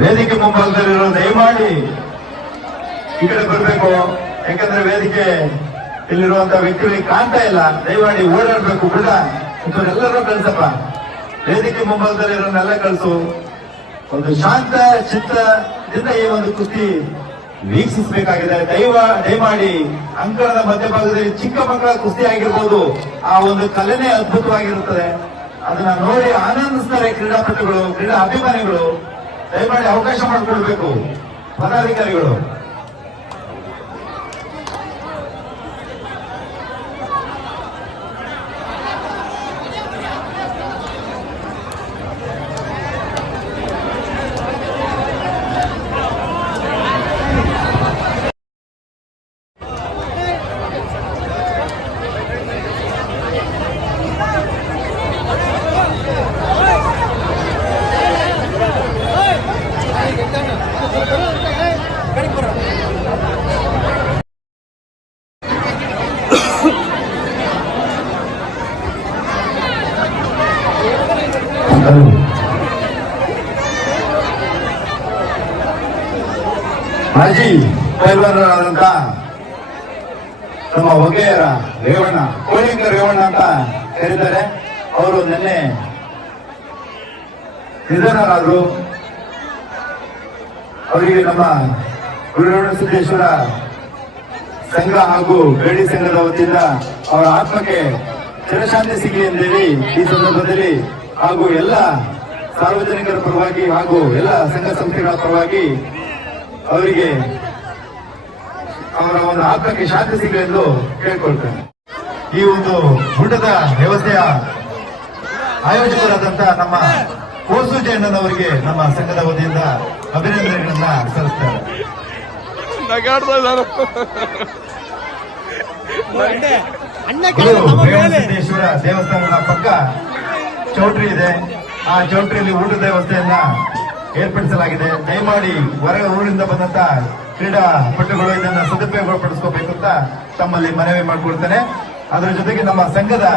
ವೇದಿಕೆ ಮುಂಭಾಗದಲ್ಲಿರೋ ದಯಮಾಡಿ ಈ ಕಡೆ ಬರಬೇಕು. ಯಾಕಂದ್ರೆ ವೇದಿಕೆ ಇಲ್ಲಿರುವಂತಹ ವ್ಯಕ್ತಿಗಳಿಗೆ ಕಾಣ್ತಾ ಇಲ್ಲ. ದಯಮಾಡಿ ಓಡಾಡ್ಬೇಕು. ಬಿಡ ಎಲ್ಲರೂ ಕಳಿಸಪ್ಪ. ವೇದಿಕೆ ಮುಂಭಾಗದಲ್ಲಿರೋನೆಲ್ಲ ಕಳಿಸು. ಒಂದು ಶಾಂತ ಚಿತ್ತದಿಂದ ಈ ಒಂದು ಕುಸ್ತಿ ವೀಕ್ಷಿಸಬೇಕಾಗಿದೆ. ದಯಮಾಡಿ ಅಂಕಣದ ಮಧ್ಯಭಾಗದಲ್ಲಿ ಚಿಕ್ಕ ಮಕ್ಕಳ ಕುಸ್ತಿ ಆಗಿರ್ಬೋದು. ಆ ಒಂದು ಕಲೆನೇ ಅದ್ಭುತವಾಗಿರುತ್ತದೆ. ಅದನ್ನ ನೋಡಿ ಆನಂದಿಸ್ತಾರೆ ಕ್ರೀಡಾಪಟುಗಳು, ಕ್ರೀಡಾ ಅಭಿಮಾನಿಗಳು. ದಯಮಾಡಿ ಅವಕಾಶ ಮಾಡಿಕೊಡ್ಬೇಕು ಪದಾಧಿಕಾರಿಗಳು. ಮಾಜಿ ಪೈಲ್ವಾನರಾದಂತ ನಮ್ಮ ಹೊಗೆಯರ ರೇವಣ್ಣ, ಕೋಳಿಂಗ ರೇವಣ್ಣ ಅಂತ ಕರೀತಾರೆ. ಅವರು ನಿನ್ನೆ ನಿಧನರಾದರು. ಅವರಿಗೆ ನಮ್ಮ ಗುರುಸಿದ್ದೇಶ್ವರ ಸಂಘ ಹಾಗೂ ಬೇಡಿ ಸಂಘದ ವತಿಯಿಂದ ಅವರ ಆತ್ಮಕ್ಕೆ ಚಿರಶಾಂತಿ ಸಿಗಲಿ ಎಂದೇಳಿ ಈ ಸಂದರ್ಭದಲ್ಲಿ ಹಾಗೂ ಎಲ್ಲ ಸಾರ್ವಜನಿಕರ ಪರವಾಗಿ ಹಾಗೂ ಎಲ್ಲ ಸಂಘ ಸಂಸ್ಥೆಗಳ ಪರವಾಗಿ ಅವರಿಗೆ ಅವರ ಒಂದು ಆತ್ಮಕ್ಕೆ ಶಾಂತಿ ಸಿಗಲಿ ಎಂದು ಕೇಳ್ಕೊಳ್ತೇನೆ. ಈ ಒಂದು ಊಟದ ವ್ಯವಸ್ಥೆಯ ಆಯೋಜಕರಾದಂತ ನಮ್ಮ ಕೋಸು ಜಯಣ್ಣನವರಿಗೆ ನಮ್ಮ ಸಂಘದ ವತಿಯಿಂದ ಅಭಿನಂದನೆಗಳನ್ನ ಸಲ್ಲಿಸ್ತಾರೆ. ರೇವಣಸಿದ್ದೇಶ್ವರ ದೇವಸ್ಥಾನದ ಪಕ್ಕ ಚೌಟ್ರಿ ಇದೆ. ಆ ಚೌಟ್ರಿಯಲ್ಲಿ ಊಟದ ವ್ಯವಸ್ಥೆಯನ್ನ ಏರ್ಪಡಿಸಲಾಗಿದೆ. ದಯಮಾಡಿ ಹೊರ ಊರಿಂದ ಬಂದಂತ ಕ್ರೀಡಾಪಟುಗಳು ಇದನ್ನ ಸದುಪಯೋಗ ಪಡಿಸ್ಕೋಬೇಕು ಅಂತ ತಮ್ಮಲ್ಲಿ ಮನವಿ ಮಾಡಿಕೊಳ್ತೇನೆ. ಅದರ ಜೊತೆಗೆ ನಮ್ಮ ಸಂಘದ